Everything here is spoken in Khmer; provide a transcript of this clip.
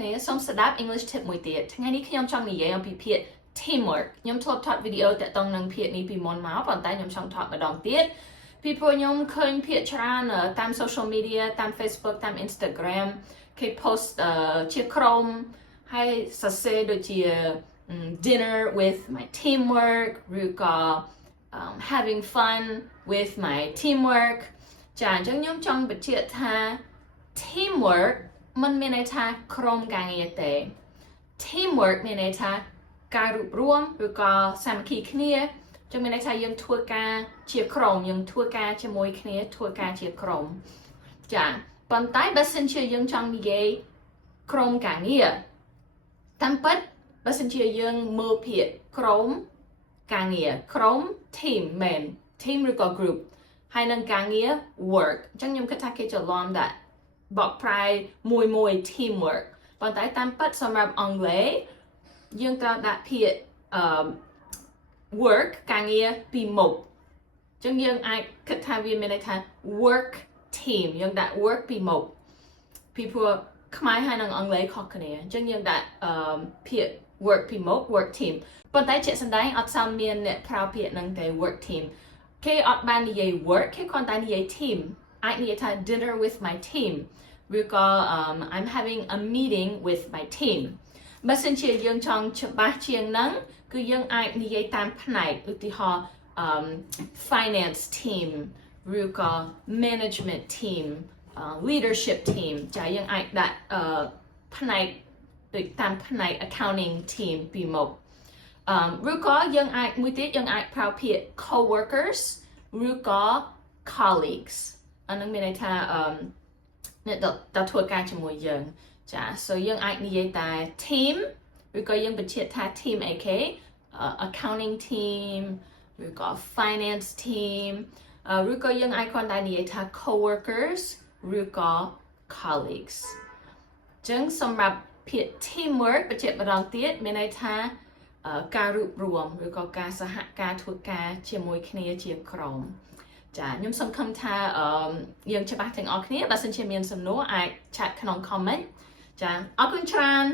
គ្នាសូមស្ដាប់ English tip មួយទៀតថ្ងៃនេះខ្ញុំចង់និយាយអំពីពាក្យ teamwork ខ្ញុំធ្លាប់ថតវីដេអូតាក់ទងនឹងពាក្យនេះពីមុនមកប៉ុន្តែខ្ញុំចង់ថតម្ដងទៀតពីព្រោះខ្ញុំឃើញពាក្យច្រើនតាម social media តាម Facebook តាម Instagram គេ post ជាក្រុមហើយសរសេរដូចជា dinner with my teamwork ឬក៏ having fun with my teamwork ចាអញ្ចឹងខ្ញុំចង់បញ្ជាក់ថា teamwork មិនមានន័យថាក្រុមការងារទេ teamwork មានន័យថាការរួបរวมឬក៏សាមគ្គីគ្នាចឹងមានន័យថាយើងធ្វើការជាក្រុមយើងធ្វើការជាមួយគ្នាធ្វើការជាក្រុមចាប៉ុន្តែបើសិនជាយើងចង់និយាយក្រុមការងារតាមពិតបើសិនជាយើងមើលពាក្យក្រុមការងារក្រុម team មែន team ឬក៏ group ហើយនឹងការងារ work អញ្ចឹងខ្ញុំគិតថាគេច្រឡំដែរបកប្រែមួយ teamwork ប៉ុន្តែតាមពិតសម្រាប់អង់គ្លេសយើងត្រូវដាក់ពាក្យwork ការងារពីមុខអញ្ចឹងយើងអាចគិតថាវាមានន័យថា work team យើងដាក់ work ពីមុខពីព្រោះខ្មែរហើយនិងអង់គ្លេសខុសគ្នាអញ្ចឹងយើងដាក់ពាក្យ work ពីមុខ work team ប៉ុន្តែជាក់ស្ដែងអត់សូវមានអ្នកប្រើពាក្យហ្នឹងទេ work team គេអត់បាននិយាយ work គេគ្រាន់តែនិយាយ team អាចនិយាយថា dinner with my team ឬក៏ I'm having a meeting with my team បើសិនជាយើងចង់ច្បាស់ជាងហ្នឹងគឺយើងអាចនិយាយតាមផ្នែកឧទាហរណ៍ finance team ឬក៏ management team leadership team ចាយើងអាចដាក់ផ្នែកដូចតាមផ្នែក accounting team ពីមុខឬក៏យើងអាចមួយទៀតយើងអាចប្រើពាក្យ co-workers ឬក៏ colleagues អានឹងមានន័យថាអ្នកដែលធ្វើការជាមួយយើងចា so យើងអាចនិយាយតែ team ឬក៏យើងបញ្ជាក់ថា team អីគេ accounting team ឬក៏ finance team ឬក៏យើងអាចគ្រាន់តែនិយាយថា co-workers ឬក៏ colleagues ចឹងសម្រាប់ពាក្យ teamwork បញ្ជាក់ម្ដងទៀតមានន័យថាការរួបរวมឬក៏ការសហការធ្វើការជាមួយគ្នាជាក្រុមចាខ្ញុំសង្ឃឹមថាយើងច្បាស់ទាំងអស់គ្នាបើសិនជាមានសំណួរអាចឆាតក្នុង comment ចាអរគុណច្រើន